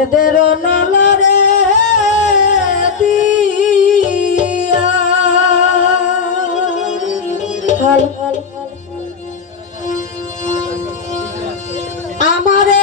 বিচ্ছেদের নলরে আমারে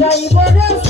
যাইব রে